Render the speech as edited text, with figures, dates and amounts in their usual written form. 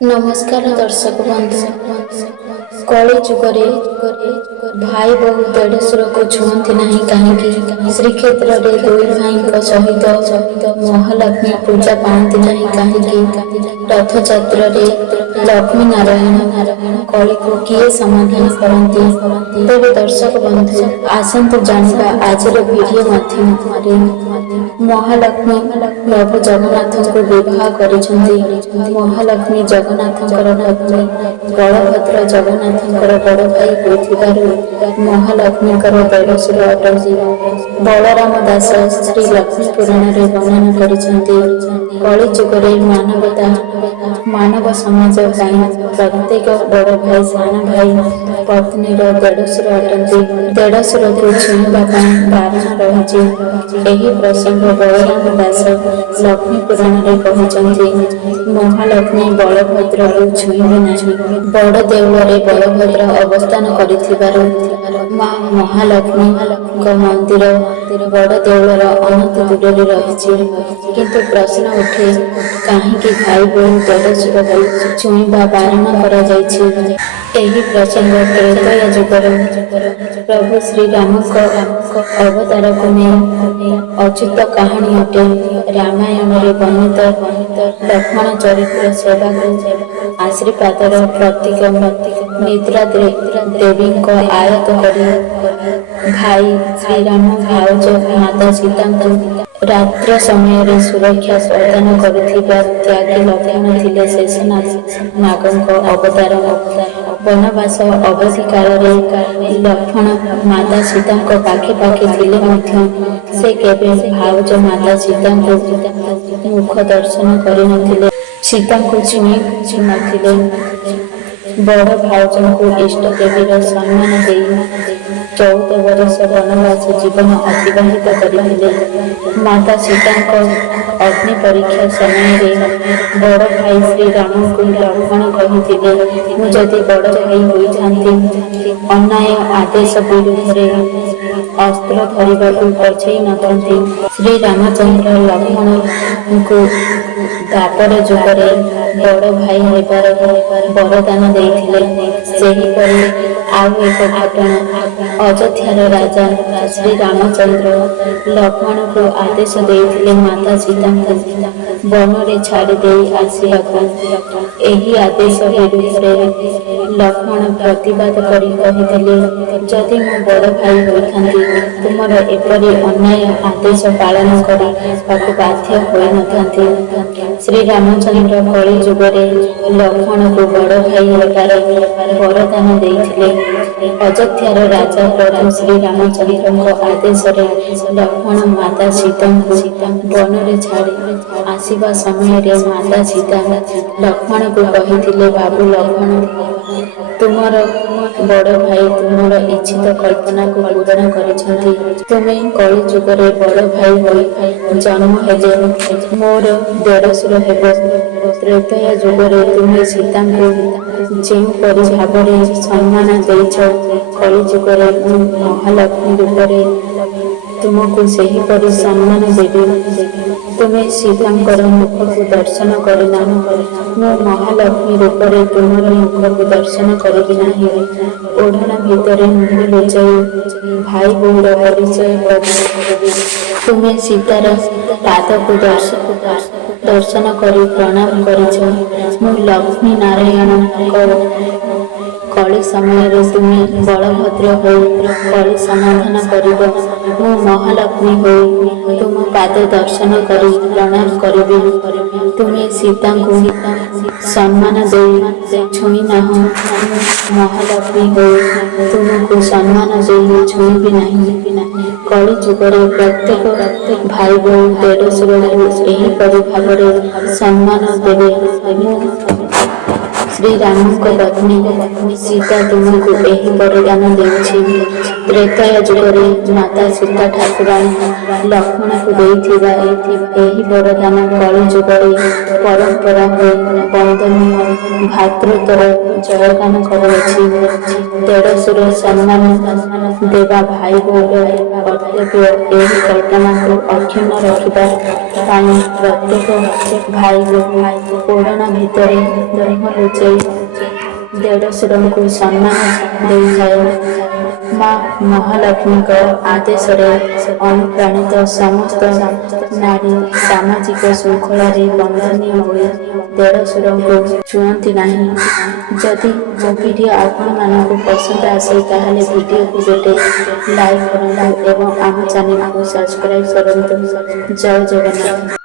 नमस्कार दर्शक बंधु कली जुगरे भाई बहु देढ़शुर को छुअंती नहीं कहीं श्रीक्षेत्र में दुई भाई सहित महालक्ष्मी पूजा पाती नहीं कहीं रथयात्रा लक्ष्मी नारायण कली को किए समाधान करती। तेरे दर्शक बंधु आसतु जानिबा आज वीडियो माध्यम महालक्ष्मी प्रभु जगन्नाथ को विवाह करिसेंती। महालक्ष्मी जगन्नाथंकर पत्नी बलभद्र जगन्नाथंकर बड़ भाई होइथिबारु महालक्ष्मीकर देढ़शुर अटंती। बलराम दास श्री लक्ष्मी पुराण रे वर्णन करिसेंती। कली जुगरे मानव समाज प्रत्येक बड़ भाई साना भाई पत्नीर देढ़शुर अटंती। देढ़शुर को छुईबा बारण रही। एही प्रसंग बलराम दास लक्ष्मी पुराण रे कहिसेंती। महालक्ष्मी बलभद्र को छुईबे नहीं। बड़ देउଳରେ बलभद्र अवस्थान करिथिबारु मां महालक्ष्मी मंदिर बड़ देउଳର अनंत दूरे रही। किंतु प्रश्न उठे कहीं भाई बहु देढ़शुर को छुईबा बारण करा जायछि। एही प्रसंग त्रेतया जुगर प्रभु श्री राम अवतार को नहीं अच्युत कहानी अटे। रामायण रे वर्णित लक्ष्मण चरित्र सेवा आशीर्वादर प्रतीक निद्रा देवी को आयत करी भाई श्रीराम भाउज माता सीता रात्र समय सुरक्षा प्रदान करुथिबा त्यागी लक्ष्मण थिले शेषनाग नागଙ୍କ अवतार। वनवास अवधि काल लक्ष्मण माता सीता पाखे पाखे थिले मध्य से केबे भाउज माता सीता मुख दर्शन करिनथिले। सीता को छुई नथिले। बड़ भाउज को इष्ट देवीर सम्मान दे 14 वर्ष वनवास जीवन अतिबाहित करथिले। माता सीता अग्नि परीक्षा समय बड़ भाई श्री राम को लक्ष्मण कहिथिले मु जदि बड़ भाई होई थांती अन्याय आदेश विरुद्ध अस्त्र धरिबाकू पछई नथंती। श्री रामचंद्र लक्ष्मण को दापर जुगरे बड़ भाई हेबार वरदान देइथिले। सेहीपरि आउ एक घटना अयोध्यार राजा श्री रामचंद्र लक्ष्मण को आदेश देइथिले माता सीता वन रे छाड़ी देई आसिबाकू। एही आदेश विरुद्ध लक्ष्मण प्रतिवाद करी कहिथिले जदि मु बड़ भाई होइथांती तुमर एपरि अन्याय आदेश पालन करी बाध्य होई नथांती। श्री रामचंद्र कली जुगरे लक्ष्मण को बड़ भाई हेबार वरदान देइथिले। अयोध्यार राजा प्रभु श्री रामचंद्र आदेश लक्ष्मण माता सीता वन रे छाड़ी आसिबा समय माता सीता लक्ष्मण को कहिथिले बाबू लक्ष्मण तुमर बड़ भाई तुमर इच्छित कल्पना को पूर्ण करिसेंती। तुमे कली जुगरे बड़ भाई होई जन्म हेले मोर देढ़शुर हेबो। त्रेतया जुगरे तुमे सीता को जेपरि भाव सम्मान देइछ कली जुगरे महालक्ष्मी रूपरे तुमको सेहीपरि सम्मान देवी। तुमे सीतांकर मुख को दर्शन करना मु महालक्ष्मी रूपरे तुमर मुख को दर्शन करिबि नाही। ओढ़ना भितरे मुह लुचाई भाई बहुर परिचय करी तुमे सीतार पाद को दर्शन करी प्रणाम करिछ। मु लक्ष्मी नारायण कली समय तुमे बलभद्र हो कली समाधान करिब। मु महालक्ष्मी हो तुम पाद दर्शन करी प्रणाम करिबि। तुमे सीता को सम्मान दे छुई नाह महालक्ष्मी हो तुमको सम्मान दे छुईबि नाही। कली जुगरे प्रत्येक भाई बहु देढ़शुर को एहीपरि भाव सम्मान देवे। ଶ୍ରୀରାମଙ୍କ ପତ୍ନୀ ସୀତା ତୁମକୁ ଏହି ବରଦାନ ଦେଉଛି। ତ୍ରେତୟା ଯୁଗରେ ମାତା ସୀତା ଠାକୁରାଣୀ ଲକ୍ଷ୍ମଣଙ୍କୁ ଦେଇଥିବା ଏହି ବରଦାନ କଳି ଯୁଗରେ ପରମ୍ପରା ହୋଇ ବନ୍ଦନୀୟ ଭାତୃତ୍ୱର ଜୟଗାନ କରୁଅଛି। ଦେଢ଼ଶୁର ସମ୍ମାନ ଦେବା ଭାଇ ବୋହୂର କର୍ତ୍ତବ୍ୟ। ଏହି କଳ୍ପନାକୁ ଅକ୍ଷୁଣ୍ଣ ରଖିବା ପାଇଁ ପ୍ରତ୍ୟେକ ଭାଇ ବୋହୂ ଓଢ଼ଣା ଭିତରେ ମୁହଁ ଲୁଚାଇ ଦେଢ଼ଶୁରଙ୍କୁ ସମ୍ମାନ ଦେଇଥାଏ। ମା ମହାଲକ୍ଷ୍ମୀଙ୍କ ଆଦେଶରେ ଅନୁପ୍ରାଣିତ ସମସ୍ତ ନାରୀ ସାମାଜିକ ଶୃଙ୍ଖଳାରେ ବନ୍ଧନୀୟ ହୋଇ ଦେଢ଼ଶୁରଙ୍କୁ ଛୁଅନ୍ତି ନାହିଁ। ଯଦି ମୋ ଭିଡ଼ିଓ ଆପଣମାନଙ୍କୁ ପସନ୍ଦ ଆସେ ତାହେଲେ ଭିଡ଼ିଓକୁ ଗୋଟେ ଲାଇକ୍ କରନ୍ତୁ ଏବଂ ଆମ ଚ୍ୟାନେଲକୁ ସବସ୍କ୍ରାଇବ୍ କରନ୍ତୁ। ଜୟ ଜଗନ୍ନାଥ।